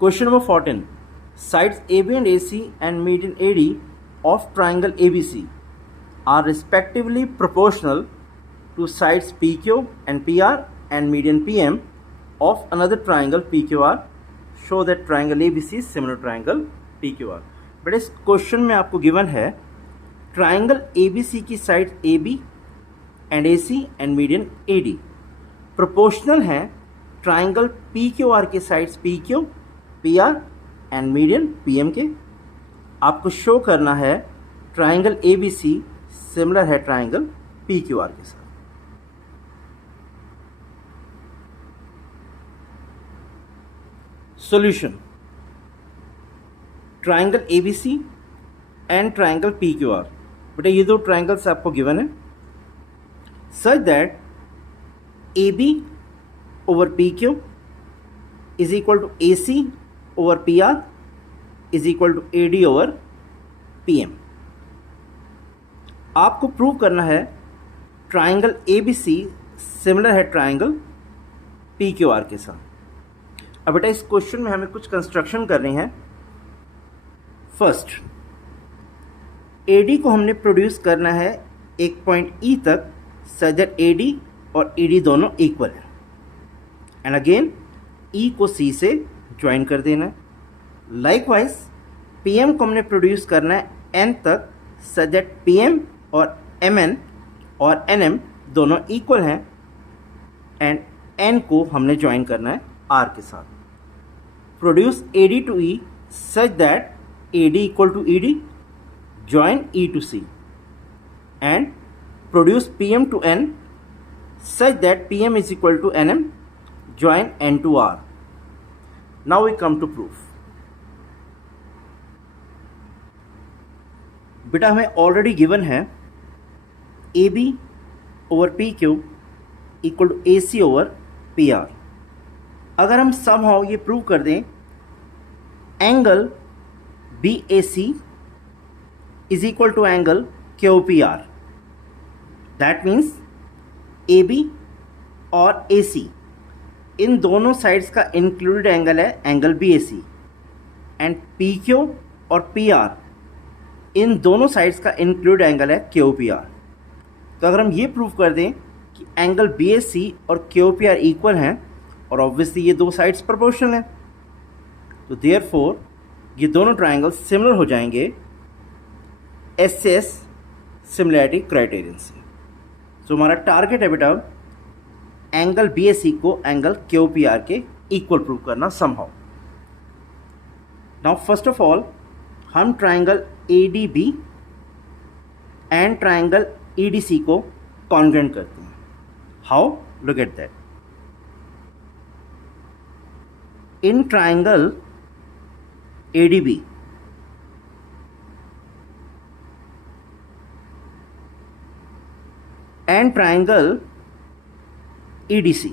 Question number 14. Sides AB and AC and median AD of triangle ABC are respectively proportional to sides PQ and PR and median PM of another triangle PQR. Show that triangle ABC is similar to triangle PQR. But इस question में आपको given है triangle ABC की side AB and AC and median AD proportional हैं triangle PQR के sides PQ, PR and median PM के. आपको show करना है ट्राइंगल ABC सिमिलर है ट्राइंगल PQR के साथ. Solution. Triangle ABC and triangle PQR. बेटा ये दो ट्राइंगल्स आपको गिवन है such that AB over PQ is equal to AC over PR is equal to AD over PM. आपको प्रूव करना है ट्राइंगल ABC सिमिलर है ट्राइंगल PQR के साथ. अब बेटा इस क्वेश्चन में हमें कुछ कंस्ट्रक्शन करनी है. फर्स्ट, AD को हमने प्रोड्यूस करना है एक पॉइंट E तक सच दैट AD और ED दोनों इक्वल है. एंड अगेन E को C से ज्वाइन कर देना है. लाइकवाइज PM को हमने प्रोड्यूस करना है N तक सच दैट PM और MN और NM दोनों इक्वल हैं एंड N को हमने ज्वाइन करना है R के साथ. Produce AD to E such that AD equal to ED join E to C and produce PM to N such that PM is equal to NM join N to R. Now we come to proof. बेटा हमें already given है AB over PQ equal to AC over PR. अगर हम somehow ये prove कर दें angle BAC is equal to angle QPR, that means AB और AC इन दोनों साइड्स का इंक्लूडेड एंगल है एंगल BAC एंड PQ और PR इन दोनों साइड्स का इंक्लूड एंगल है QPR. तो अगर हम ये प्रूव कर दें कि एंगल BAC और QPR इक्वल हैं और ऑब्वियसली ये दो साइड्स प्रोपोर्शनल हैं तो देयरफॉर ये दोनों ट्राइंगल सिमिलर हो जाएंगे SCS सिमिलैरिटी क्राइटेरियन से. तो हमारा टारगेट है बेटा एंगल BAC को एंगल QPR के इक्वल प्रूव करना somehow. Now first of all हम triangle ADB and triangle EDC को कॉन्ग्रुएंट करते हैं. How? Look at that. In triangle ADB and triangle EDC,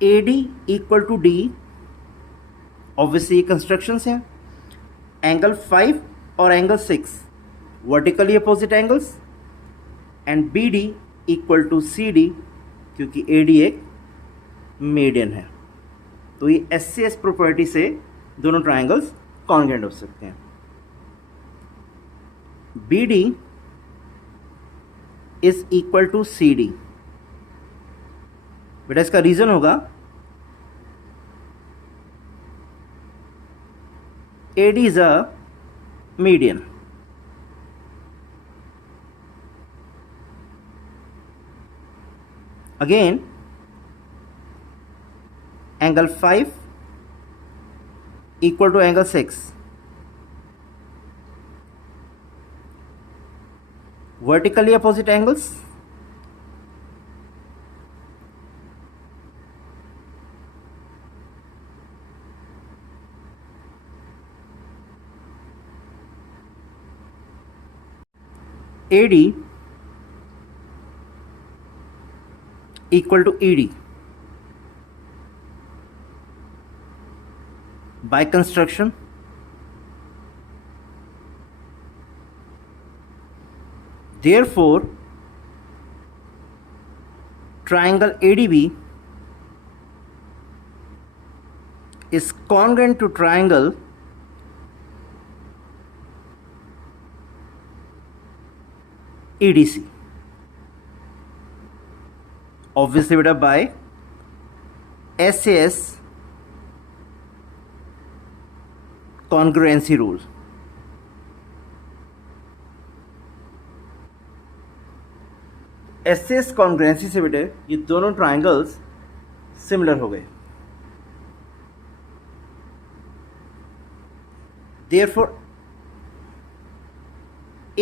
AD equal to D obviously constructions हैं. Angle 5 और angle 6 vertically opposite angles and BD equal to CD क्योंकि AD एक median है. तो ये SCS प्रॉपर्टी से दोनों ट्राइंगल्स कॉन्ग्रुएंट हो सकते हैं. BD is equal to CD. बेटा इसका रीजन होगा AD is a median. Again angle 5 equal to angle 6. Vertically opposite angles. AD equal to ED. By construction, therefore triangle ADB is congruent to triangle EDC. Obviously बेटा by SAS congruency rule. SAS congruency से बेटे ये दोनों triangles similar हो गए. Therefore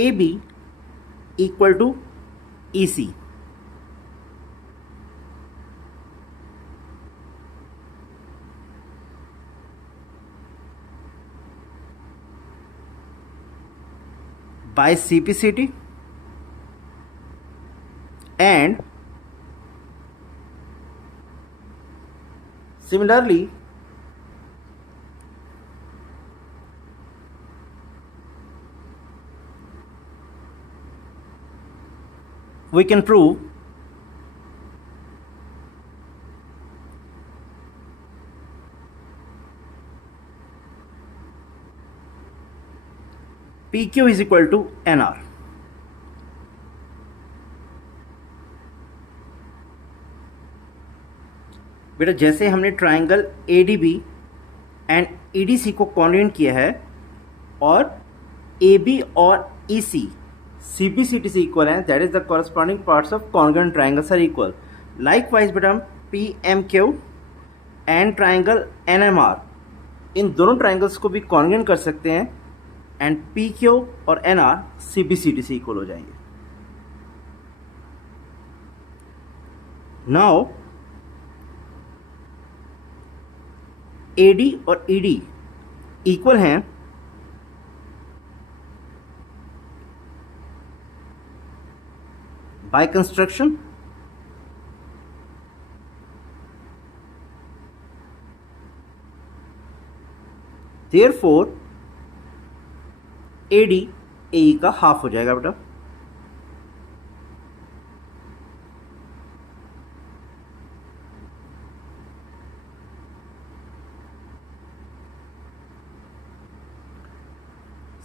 AB equal to EC. By CPCT and similarly we can prove PQ is equal to NR. बेटा जैसे हमने ट्राइंगल ADB एंड EDC को कॉन्ग्रुएंट किया है और AB और EC CPCT से इक्वल है, that is the corresponding parts of congruent triangles are equal. Likewise बेटा हम PMQ एंड ट्राइंगल NMR इन दोनों ट्राइंगल्स को भी कॉन्ग्रुएंट कर सकते हैं एंड PQ और NR CPCT से इक्वल हो जाएंगे. नाउ AD और ED इक्वल हैं by construction. Therefore AD AE का हाफ हो जाएगा बेटा.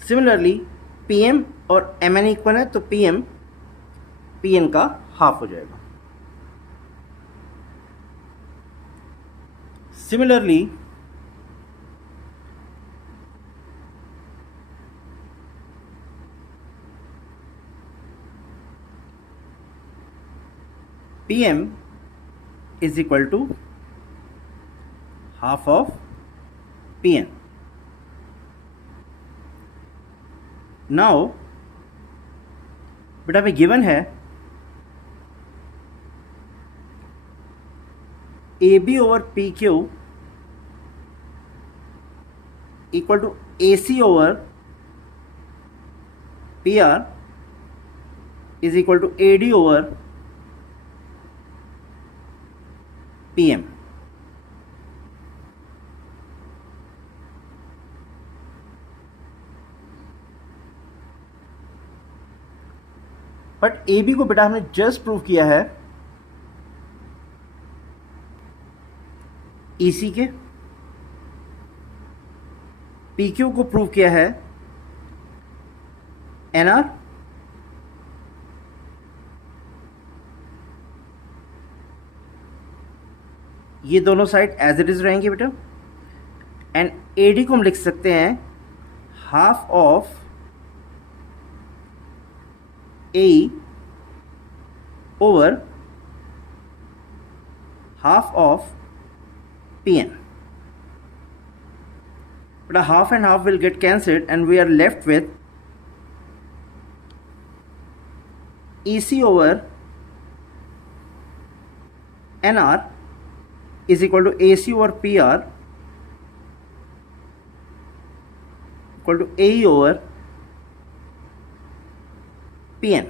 सिमिलरली PM और MN इक्वल है तो PM PN का हाफ हो जाएगा. Similarly PM is equal to half of PN. Now बेटा हमें गिवन है AB over PQ equal to AC over PR is equal to AD over PM. But AB को बेटा हमने जस्ट प्रूव किया है EC के, PQ को प्रूव किया है NR, ये दोनों साइड एज इट इज रहेंगे बेटा. एंड AD को हम लिख सकते हैं half of AE over half of PN. But a half and half will get cancelled and we are left with EC over NR is equal to AC over PR equal to AE over PN.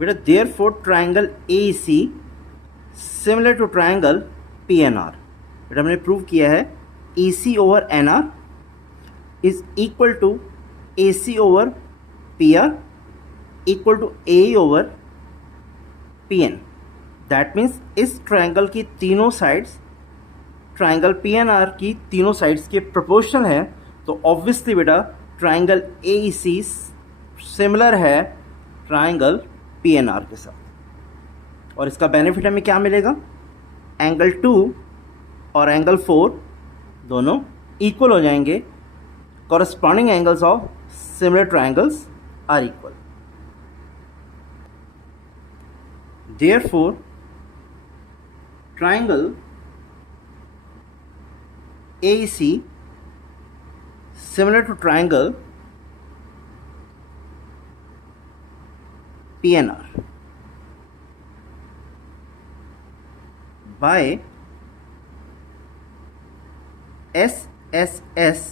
बेटा therefore triangle AEC similar to triangle PNR. बेटा हमने prove किया है EC over NR is equal to AC over PR equal to AE over PN. That means इस triangle की तीनों sides triangle PNR की तीनों साइड्स के प्रोपोर्शनल है, तो ऑब्वियसली बेटा ट्राइंगल AEC सिमिलर है ट्राइंगल PNR के साथ। और इसका बेनिफिट हमें क्या मिलेगा, एंगल 2 और एंगल 4 दोनों इक्वल हो जाएंगे। Corresponding angles of similar triangles are equal. Therefore triangle AEC similar to triangle PNR by SSS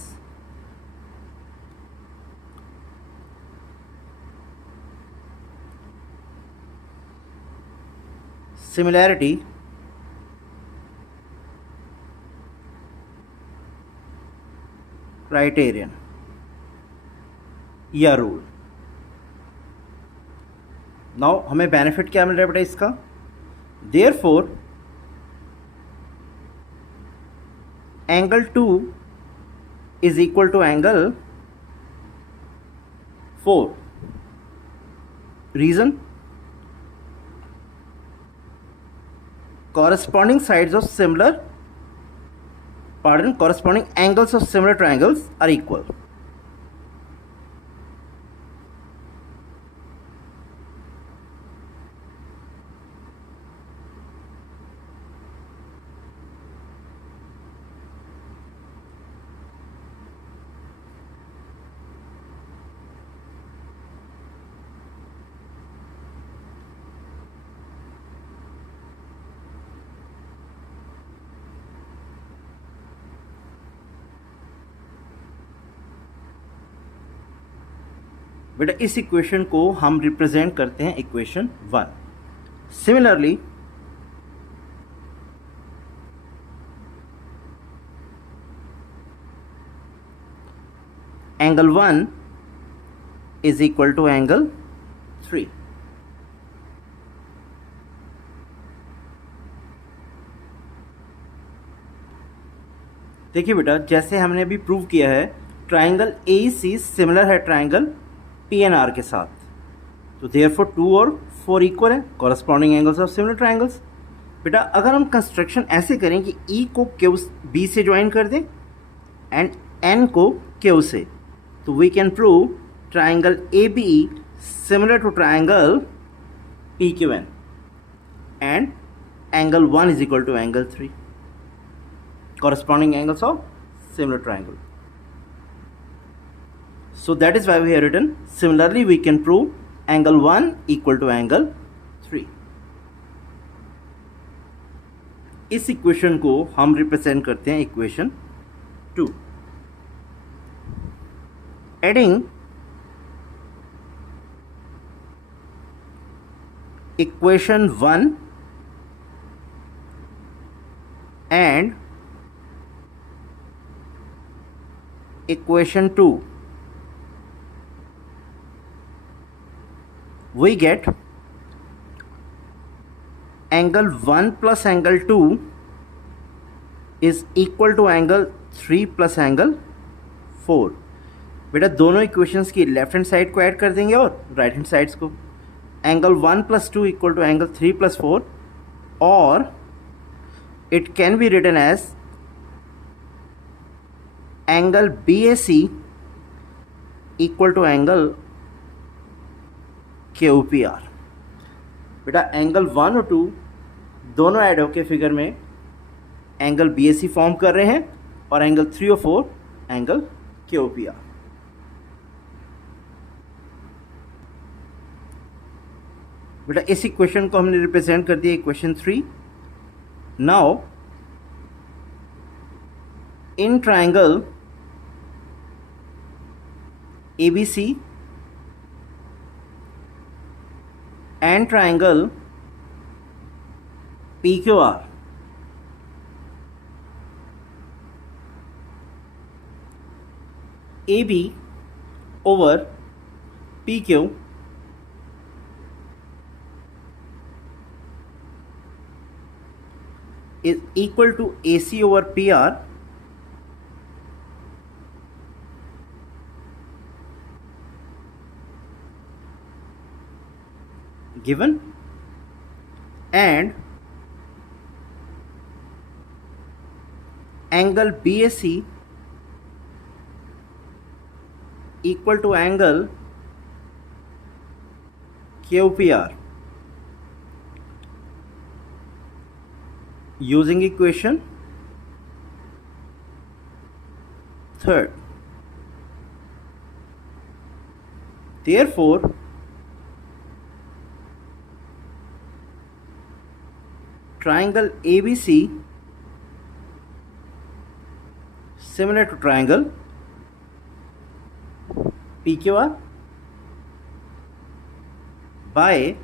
similarity criterion या रूल। नाउ हमें बेनिफिट क्या मिल रहा है बेटा इसका, therefore angle 2 is equal to angle 4। Reason, corresponding sides of corresponding angles of similar triangles are equal. बेटा इस इक्वेशन को हम रिप्रेजेंट करते हैं equation 1। Similarly angle 1 is equal to angle 3। देखिए बेटा, जैसे हमने अभी प्रूव किया है ट्राइंगल AEC सिमिलर है ट्राइंगल PNR के साथ, तो देयरफॉर 2 और 4 इक्वल है, corresponding angles of similar triangles. बेटा अगर हम कंस्ट्रक्शन ऐसे करें कि E को Q B से ज्वाइन कर दें एंड N को Q से, तो we can prove triangle ABE similar to triangle PQN and angle 1 is equal to angle 3, corresponding angles of similar triangle. So that is why we have written similarly we can prove angle 1 equal to angle 3. इस equation को हम represent करते हैं equation 2। Adding equation 1 and equation 2, we get angle 1 plus angle 2 is equal to angle 3 plus angle 4। बेटा दोनों equations की left hand side को add कर देंगे और राइट हैंड साइड्स को, angle 1 plus 2 equal to angle 3 plus 4, और it can be written as angle BAC equal to angle QPR। बेटा एंगल 1 और 2 दोनों ऐड होकर फिगर में एंगल BAC फॉर्म कर रहे हैं और एंगल 3 और 4 एंगल QPR। बेटा इस इक्वेशन को हमने रिप्रेजेंट कर दिया equation 3। Now in triangle ABC and triangle PQR, A B over P Q is equal to AC over PR, given, and angle BAC equal to angle QPR. Using equation third. Therefore, triangle ABC similar to triangle PQR by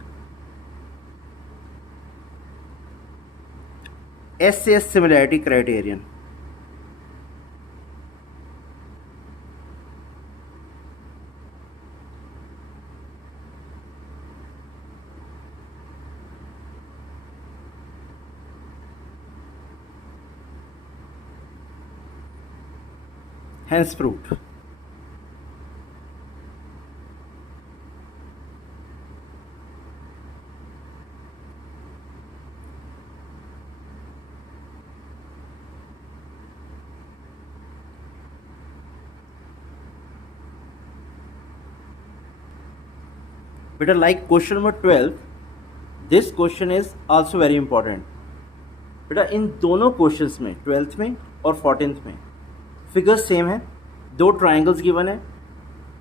SAS similarity criterion. Hence proved. Better like question number 12, this question is also very important. बेटा इन दोनों questions में 12th में और 14th में figures same है, दो triangles given है,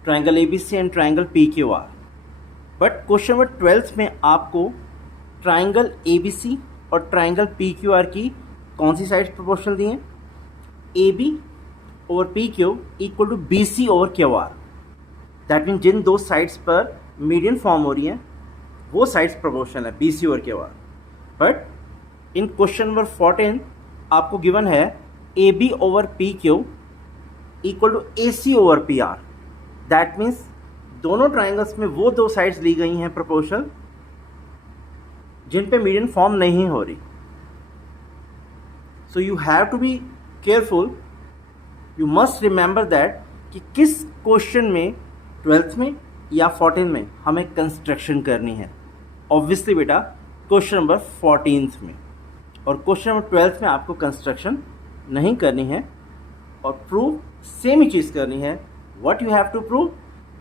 triangle ABC and triangle PQR. But question number 12th में आपको ट्राइंगल ABC और ट्राइंगल PQR की कौन सी साइड्स प्रोपोर्शनल दी हैं? AB over PQ equal to BC over QR. That mean जिन दो साइड्स पर मीडियन फॉर्म हो रही है वो साइड्स प्रोपोर्शनल है BC और QR. But in question number 14 आपको गिवन है AB over PQ equal to AC over PR. That means दोनों ट्राइंगल्स में वो दो साइड्स ली गई हैं प्रोपोर्शनल जिन पे मीडियन फॉर्म नहीं हो रही. So you have to be careful, you must remember that कि किस क्वेश्चन में 12th में या 14 में हमें कंस्ट्रक्शन करनी है. ऑब्वियसली बेटा क्वेश्चन नंबर 14th में और क्वेश्चन नंबर 12th में आपको कंस्ट्रक्शन नहीं करनी है और प्रूव सेम ही चीज़ करनी है. What you have to prove?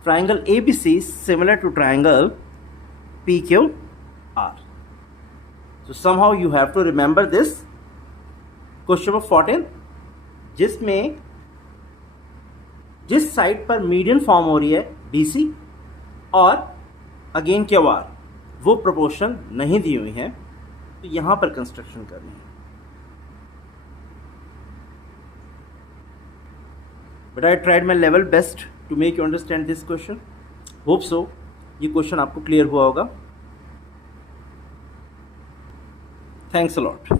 Triangle ABC similar to triangle PQR. So somehow you have to remember this question number 14, जिसमें जिस साइड पर मीडियन फॉर्म हो रही है BC और अगेन QR वो प्रोपोर्शन नहीं दी हुई है, तो यहाँ पर कंस्ट्रक्शन करनी है. But I tried my level best to make you understand this question. Hope so ये क्वेश्चन आपको क्लियर हुआ होगा. Thanks a lot.